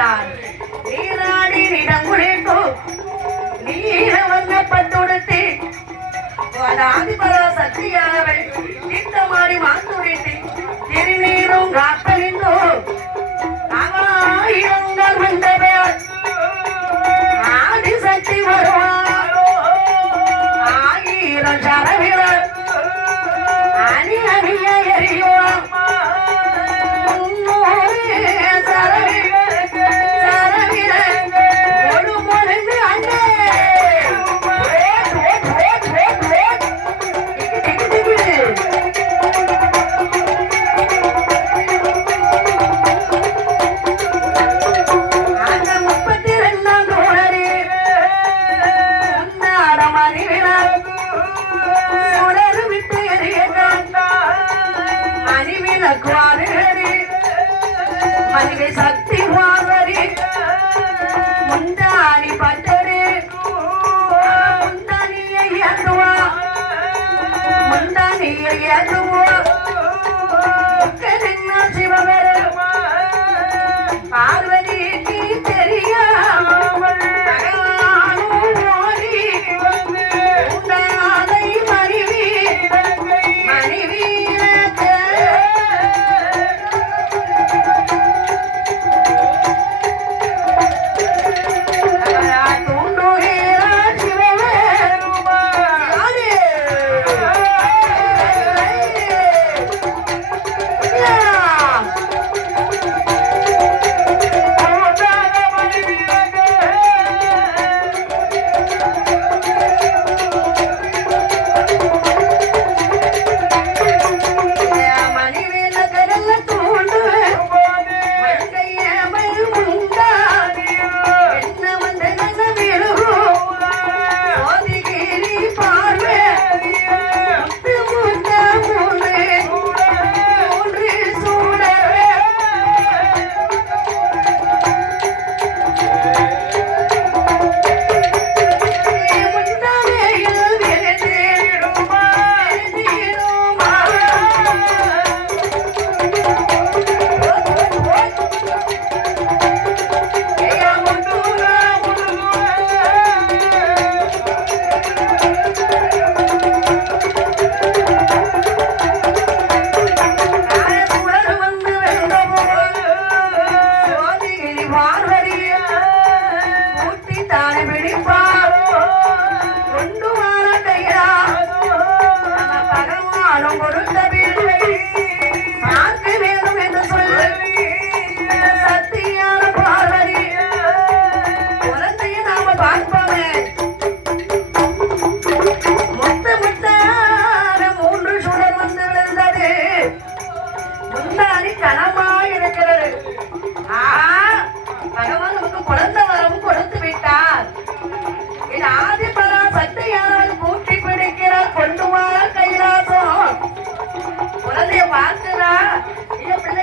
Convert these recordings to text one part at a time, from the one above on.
வருகிறார். நீராடி நிடம் குளித்து நீர வண்ணப்பட்டுடுத்தி ஆதிபரா சக்தியானவள் தீர்த்தமாடி மாத்துடித்து திருநீரும் காத்தலிந்தோ ஆயிரங்கள் வந்தவர் ஆதிசக்தி வருவார். ஆயிரம் சரவிரர் அணி அணிய எரியுவார். மனித சக்தி வாசரி முந்தாடி பட்டரு முந்தானியை ஏற்றுவா முந்தானியை ஏற்றுவா சிவபெரு பார்வதிக்கு தெரியாமல்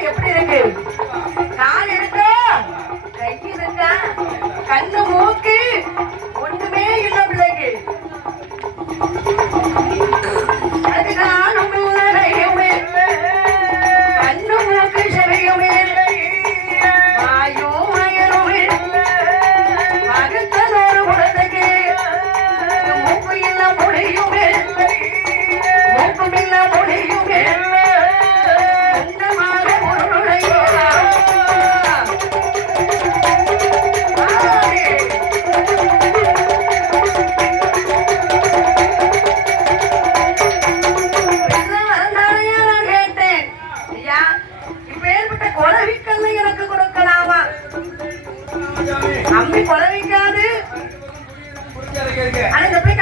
எப்படி இருக்கு? கால் இருக்கா, கை இருக்கா, கண்ணு மூக்கு ஒண்ணுமே இல்ல பிள்ளைக்கு. அது காணும் இல்லையுமே கண்ணு மூக்கு செவையுமே வாயும் வயலுமே மகத்தனோடு குழந்தைக்கு மூக்கு இல்ல முடியுமே மூக்கும் இல்ல முடியுமே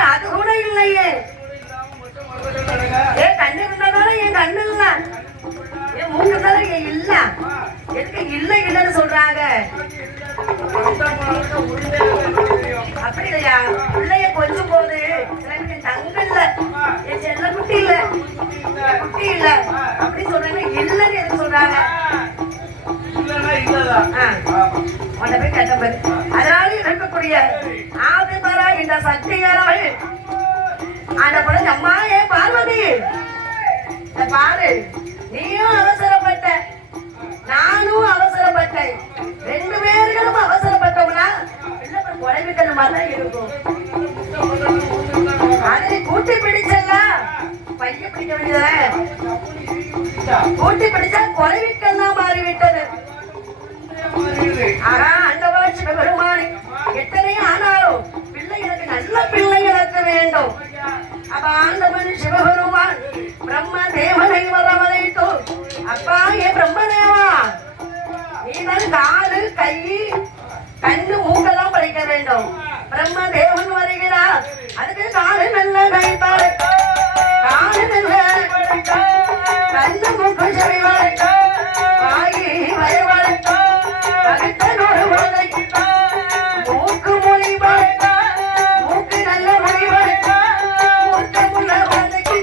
அது கூட இல்லையே. என் கண்ணு இருந்தாலும் என் கண்ணு இல்ல, என் மூக்கு இருந்தாலும் என் இல்ல. எதுக்கு இல்லை இல்லைன்னு சொல்றாங்க? அப்படி இல்லையா? பிள்ளைய கொஞ்சம் போது எனக்கு தங்க இல்ல, என் செல்ல குட்டி இல்ல, குட்டி இல்ல அப்படி சொல்றாங்க. இல்லைன்னு எதுக்கு சொல்றாங்க? உன்னை போய் கேட்ட பாரு. அதனால இருக்கக்கூடிய ஆதிபரா இந்த சக்திகளால் அந்த குழந்தை அம்மா ஏ பார்வதி பாரு, நீயும் அவசரப்பட்ட நானும் அவசரப்பட்டேன், ரெண்டு பேர்களும் குழவிக்கல் மாதிரிதான் இருக்கும். அதை கூட்டி பிடிச்சல பைய பிடிக்க வேண்டியது. கூட்டி பிடிச்சா குழவிக்கல் தான் மாறிவிட்டது. ஆனா ஆண்டவா சிவபெருமானே, எத்தனை ஆனாலும் பிள்ளைகளுக்கு நல்ல பிள்ளைகளுக்கு வேண்டும். அப்ப ஆண்டவன் சிவபெருமான் பிரம்ம தேவனை வரவழைத்து, அப்பா ஏ பிரம்மதேவா, நீதான் காலு கை கண்ணு மூக்கெல்லாம் படைக்க வேண்டும். பிரம்ம தேவன் வருகிறார், அதுக்கு காலு நல்ல கைப்பாடு, காலு நல்ல கண்ணு மூக்கு செவிவாய், வாயி வயவாய், பகத்தனோடு உலகை மூக்கு மொழிவாய், மூக்கு நல்ல மொழிவாய், மூக்கமுள்ள உலகைக்கு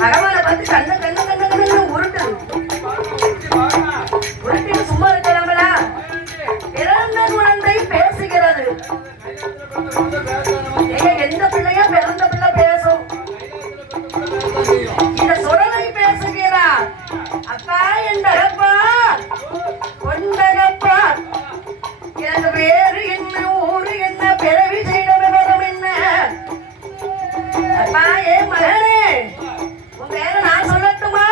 பகவானை பார்த்து கண்ண கண்ண கண்ண கண்ண உருட்டு உருட்டிட்டு சும்மா இருக்கலாங்களா? பிறந்த குழந்தை பேசுகிறது. எந்த பிள்ளையா பிறந்த பிள்ளை பேசும்? இந்த சுடலை பேசுகிறார். அப்பா என்றப்பா கொண்டகப்பா, எனக்கு வேறு என்ன, ஊரு என்ன, பிறவி செய்த விவரம் என்ன? அப்பா ஏ மகனே, நான் சொல்லட்டுமா?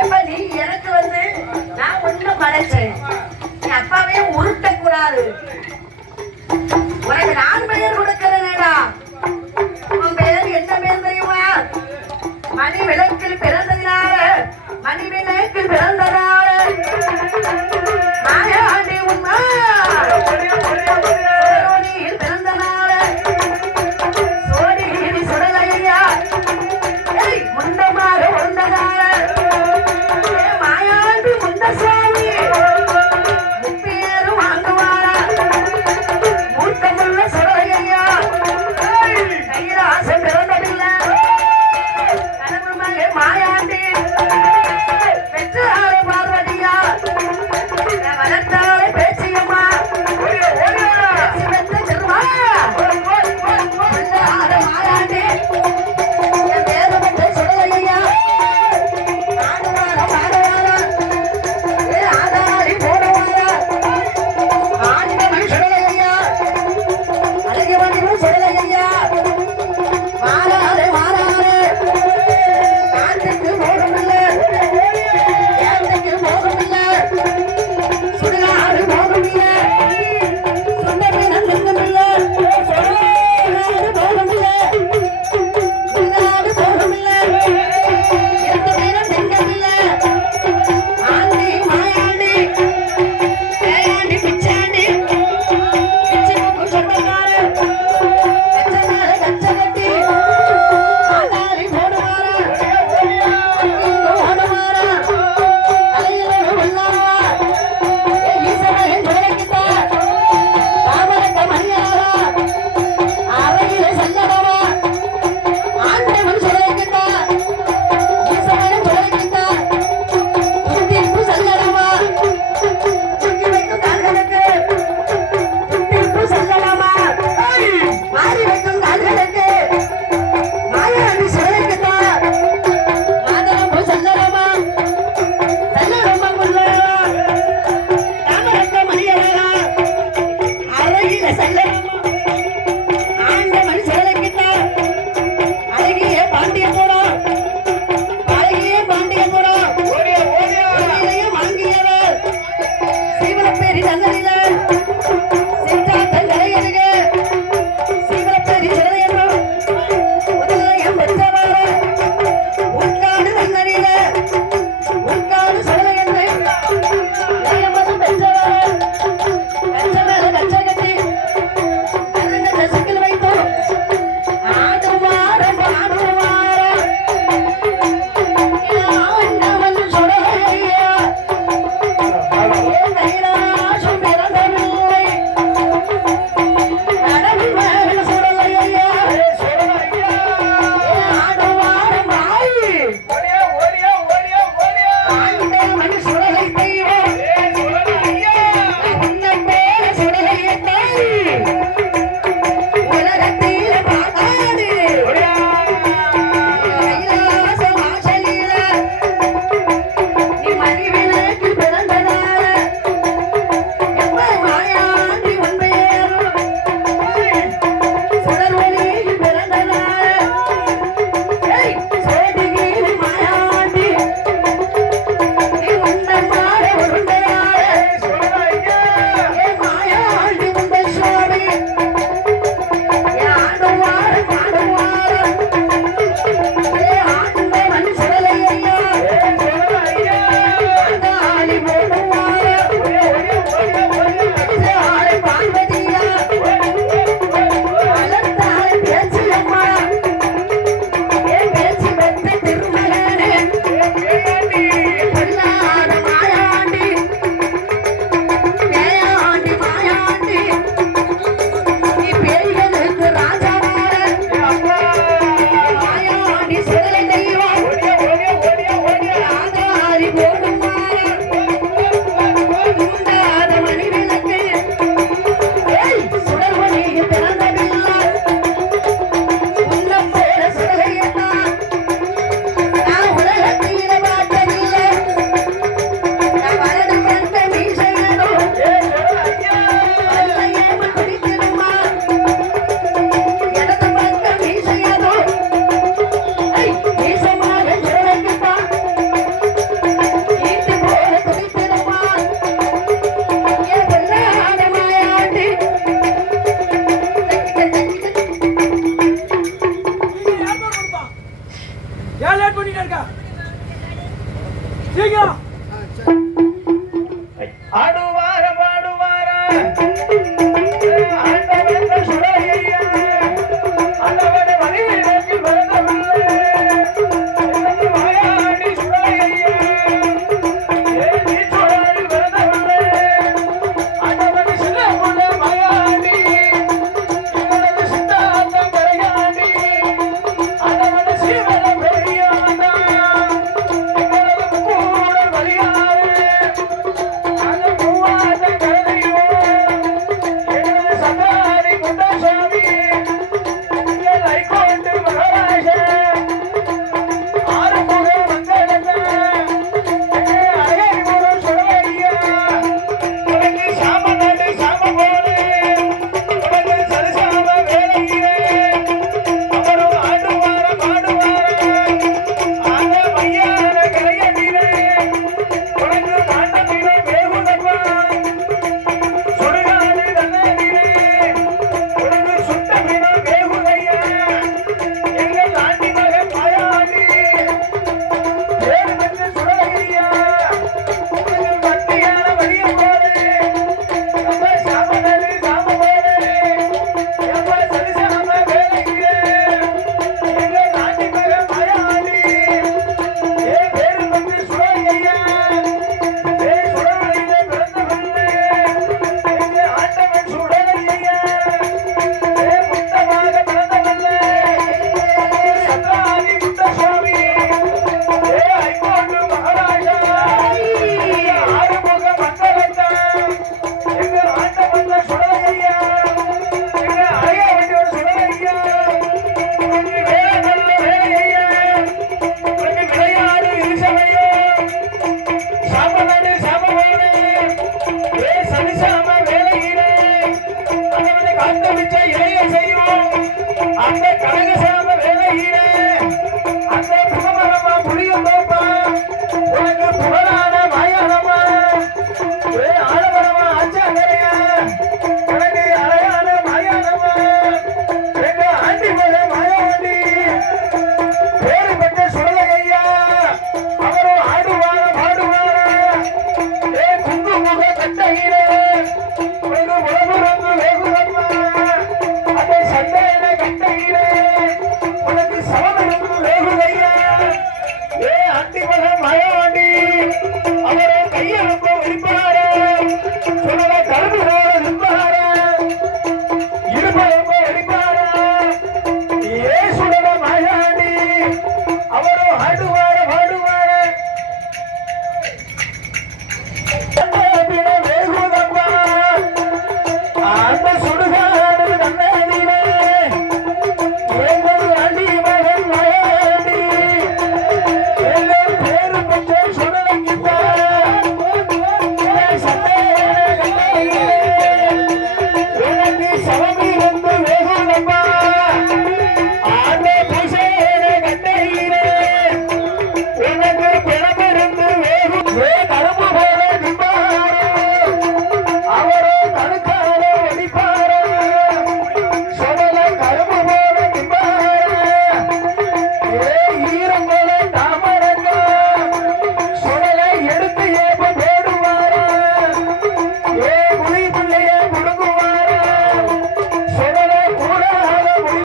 எப்ப நீ எனக்கு வந்து நான் ஒண்ணு படைச்சேன், நீ அப்பாவையே உருட்ட கூடாது. உனக்கு நான் பெயர் கொடுக்கிறேனேடா. உன் பெயர் என்ன பெயர் தெரியுமா? மணி விளக்கில் பிறந்ததினால, மணி விளக்கில் பிறந்ததால மாயாண்டி உண்மை பிறந்தனால சோடி சுடலையா முண்டமாக வந்ததால மாயாண்டி முண்டசாமி முப்பேரும் வாங்குவாரா மூட்டமுள்ள சுடலையா கைலாசம் பிறந்ததில்லை கடவுள் மகே மாயாண்டி பெற்றார பார்வை ஏன் லேட் பண்ணிட்டு இருக்க? சீக்கிரம். ஆடு